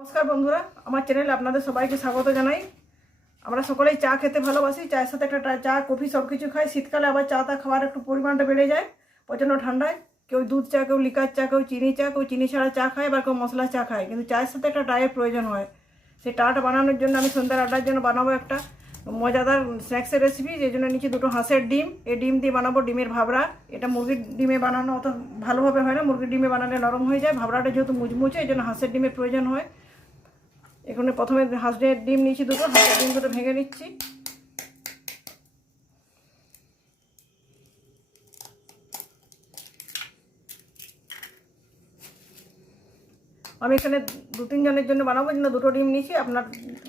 নমস্কার বন্ধুরা, আমার চ্যানেলে আপনাদের সবাইকে স্বাগত জানাই। আমরা সকলেই চা খেতে ভালোবাসি, চায়ের সাথে একটা চা, কফি সব কিছু খাই। শীতকালে আবার চা তা খাওয়ার একটু পরিমাণটা বেড়ে যায়, প্রচণ্ড ঠান্ডায়। কেউ দুধ চা, কেউ লিকার চা, কেউ চিনি চা, কেউ চিনি ছাড়া চা খায়, আবার কেউ মশলা চা খায়। কিন্তু চায়ের সাথে একটা টায়ের প্রয়োজন হয়। সেই টাটা বানানোর জন্য আমি সন্ধ্যার আড্ডার জন্য বানাবো একটা মজাদার স্ন্যাক্সের রেসিপি যেই জন্য নিচে দুটো হাঁসের ডিম। এই ডিম দিয়ে বানাবো ডিমের ভাবরা এটা মুরগির ডিমে বানানো অত ভালোভাবে হয় না। মুরগির ডিমে বানালে নরম হয়ে যায়। ভাবরাটা যেহেতু মুচমুচে, এই জন্য হাঁসের ডিমের প্রয়োজন হয়। এখানে প্রথমে হাঁসের ডিম নিয়েছি দুটো, হাঁসের ডিম দুটো ভেঙে নিচ্ছি। আমি এখানে দু তিনজনের জন্য বানাবো জন্য দুটো ডিম নিয়েছি। আপনার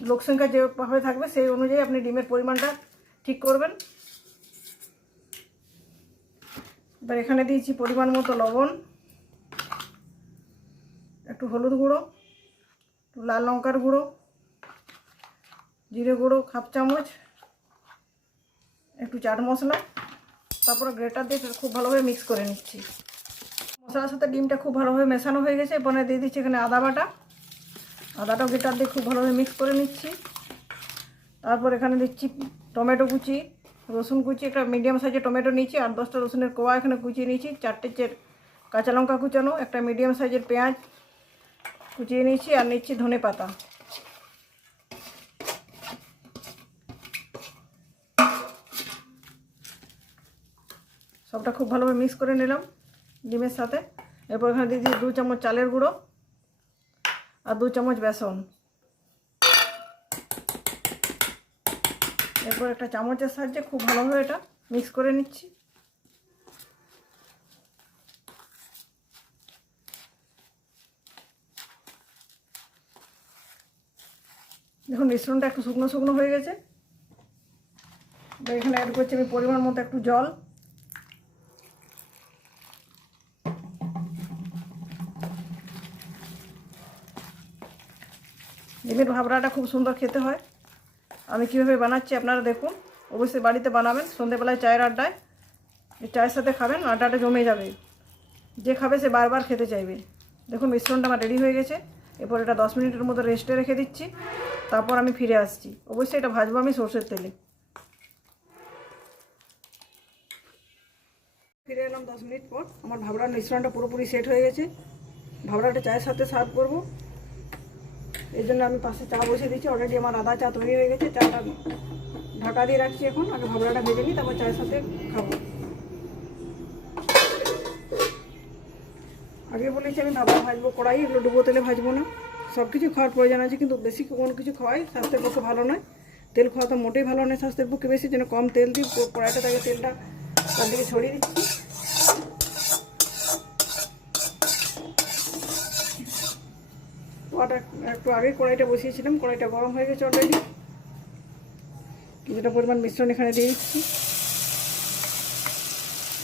লোকসংখ্যা যেভাবে থাকবে সেই অনুযায়ী আপনি ডিমের পরিমাণটা ঠিক করবেন। এবার এখানে দিয়েছি পরিমাণ মতো লবণ, একটু হলুদ গুঁড়ো। লাল লঙ্কার গুঁড়ো, জিরে গুঁড়ো, হাফ চামচ, একটু চাট মশলা, তারপরে গ্রেটার দিয়ে খুব ভালোভাবে মিক্স করে নিচ্ছি। মশলার সাথে ডিমটা খুব ভালোভাবে মেশানো হয়ে গেছে, এরপরে দিয়ে দিচ্ছি এখানে আদা বাটা। আদাটাও গ্রেটার দিয়ে খুব ভালোভাবে মিক্স করে নিচ্ছি। তারপর এখানে দিচ্ছি টমেটো কুচি, রসুন কুচি, একটা মিডিয়াম সাইজের টমেটো নিয়েছি, আর দশটা রসুনের কোয়া এখানে কুচিয়ে নিয়েছি, চারটে চের কাঁচা লঙ্কা কুচানো, একটা মিডিয়াম সাইজের পেঁয়াজ কুচিয়ে নিয়েছি আর নিচ্ছি ধনে পাতা। সবটা খুব ভালোভাবে মিক্স করে নিলাম ডিমের সাথে। এরপর এখানে দিয়ে দিই দু চামচ চালের গুঁড়ো আর দু চামচ বেসন। এরপর একটা চামচের সাহায্যে খুব ভালোভাবে এটা মিক্স করে নিচ্ছি। দেখুন মিশ্রণটা একটু শুকনো শুকনো হয়ে গেছে। এখানে অ্যাড করছি আমি পরিমাণ মতো একটু জল। ডিমের ভাবরাটা খুব সুন্দর খেতে হয়। আমি কীভাবে বানাচ্ছি আপনারা দেখুন। অবশ্যই বাড়িতে বানাবেন। সন্ধেবেলায় চায়ের আড্ডায় চায়ের সাথে খাবেন, আড্ডাটা জমে যাবে। যে খাবে সে বারবার খেতে চাইবে। দেখুন মিশ্রণটা আমার রেডি হয়ে গেছে। এরপর এটা দশ মিনিটের মতো রেস্টে রেখে দিচ্ছি। তারপর আমি ফিরে আসছি। অবশ্যই এটা ভাজবো আমি সর্ষের তেলে। ফিরে এলাম দশ মিনিট পর। আমার ভাবড়ার মিশ্রণটা পুরোপুরি সেট হয়ে গেছে। ভাবড়াটা চায়ের সাথে সার্ভ করব। এই জন্য আমি পাশে চা বসিয়ে দিচ্ছি। অলরেডি আমার আদা চা তৈরি হয়ে গেছে। চাটা ঢাকা দিয়ে রাখছি এখন। আগে ভাবড়াটা ভেজে নিই, তারপর চায়ের সাথে খাব। আগে বলেছি আমি ভাবড়া ভাজবো, কড়াই, এগুলো ডুবো তেলে ভাজবো না। সব কিছু খাওয়ার প্রয়োজন আছে, কিন্তু বেশি কোনো কিছু খাওয়াই স্বাস্থ্যের পক্ষে ভালো নয়। তেল খাওয়া তো মোটেই ভালো নয় স্বাস্থ্যের পক্ষে বেশি, যেন কম তেল দিই কড়াইটা তাকে তেলটা তার দিকে ছড়িয়ে দিচ্ছি। একটু আগে কড়াইটা বসিয়েছিলাম, কড়াইটা গরম হয়ে গেছে অলরেডি কিছুটা পরিমাণ মিশ্রণ এখানে দিয়ে দিচ্ছি।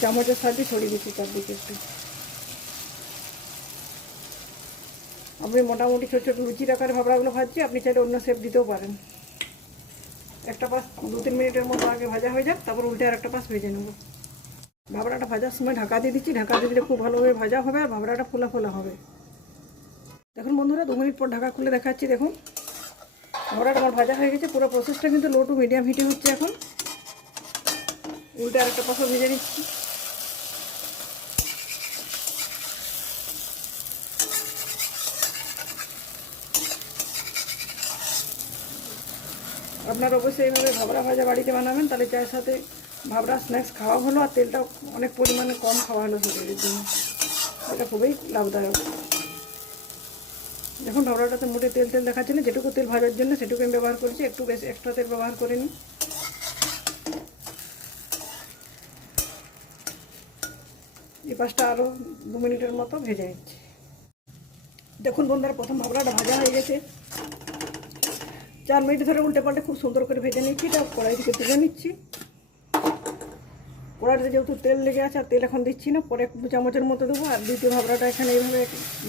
চামচের সাহায্যে ছড়িয়ে দিচ্ছি চারদিকে একটু। আপনি মোটামুটি ছোটো ছোটো লুচির আকারে ভাবড়াগুলো ভাজছি, আপনি চাইলে অন্য শেপ দিতেও পারেন। একটা পাশ দু তিন মিনিটের মতো আগে ভাজা হয়ে যাক, তারপর উল্টে আর একটা পাশ ভেজে নেব। ভাবড়াটা ভাজার সময় ঢাকা দিয়ে দিচ্ছি, ঢাকা দিয়ে দিলে খুব ভালোভাবে ভাজা হবে আর ভাবড়াটা ফোলা ফোলা হবে। দেখুন বন্ধুরা, দু মিনিট পর ঢাকা খুলে দেখাচ্ছি, দেখুন। ভাবড়াটা আমার ভাজা হয়ে গেছে, পুরো প্রসেসটা কিন্তু লো টু মিডিয়াম হিটে হচ্ছে এখন। উল্টে আর একটা পাশও ভেজে নিচ্ছি। আপনারা অবশ্যই এইভাবে ভাবরা ভাজা বাড়িতে বানাবেন, তাহলে চায়ের সাথে ভাবরা স্ন্যাক্স খাওয়া হলো আর তেলটা অনেক পরিমাণে কম খাওয়া হলো শরীরের জন্য। এটা খুবই লাভদায়ক। দেখুন ভাবরাটাতে মোটে তেল তেল দেখাচ্ছে না, যেটুকু তেল ভাজার জন্য সেটুকু আমি ব্যবহার করেছি, একটু বেশি এক্সট্রা তেল ব্যবহার করে নিই এই পাশটা আরও দু মিনিটের মতো ভেজে নিচ্ছি। দেখুন বন্ধুরা, প্রথম ভাবরাটা ভাজা হয়ে গেছে। চার মিনিট ধরে উল্টে পাল্টে খুব সুন্দর করে ভেজে নিচ্ছি এটা কড়াই থেকে তুলে নিচ্ছি। কড়াইতে যেহেতু তেল লেগে আছে, আর তেল এখন দিচ্ছি না, পরে একটু চামচের মতো দেবো, আর দ্বিতীয় ভাবরাটা এখানে এইভাবে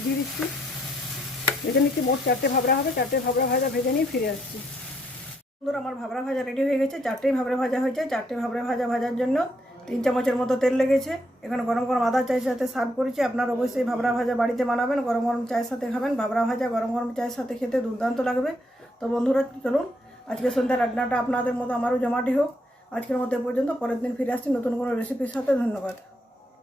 দিয়ে দিচ্ছি। ভেজে নিচ্ছি, মোট চারটে ভাবরা হবে, চারটে ভাবরা ভাজা ভেজে নিয়ে ফিরে আসছি। বন্ধুরা আমার ভাবরা ভাজা রেডি হয়ে গেছে। চারটেই ভাবরা ভাজা হয়েছে চারটে ভাবরা ভাজা ভাজার জন্য তিন চামচের মতো তেল লেগেছে। এখানে গরম গরম আদা চায়ের সাথে সার্ভ করেছি। আপনার অবশ্যই ভাবরা ভাজা বাড়িতে বানাবেন, গরম গরম চায়ের সাথে খাবেন। ভাবরা ভাজা, গরম গরম চায়ের সাথে খেতে দুর্দান্ত লাগবে। তো বন্ধুরা, চলুন আজকে সন্ধ্যার রান্নাটা আপনাদের মতো আমারও জমাটি হোক। আজকের মতো পর্যন্ত। পরের দিন ফিরে আসছি নতুন কোনো রেসিপির সাথে। ধন্যবাদ।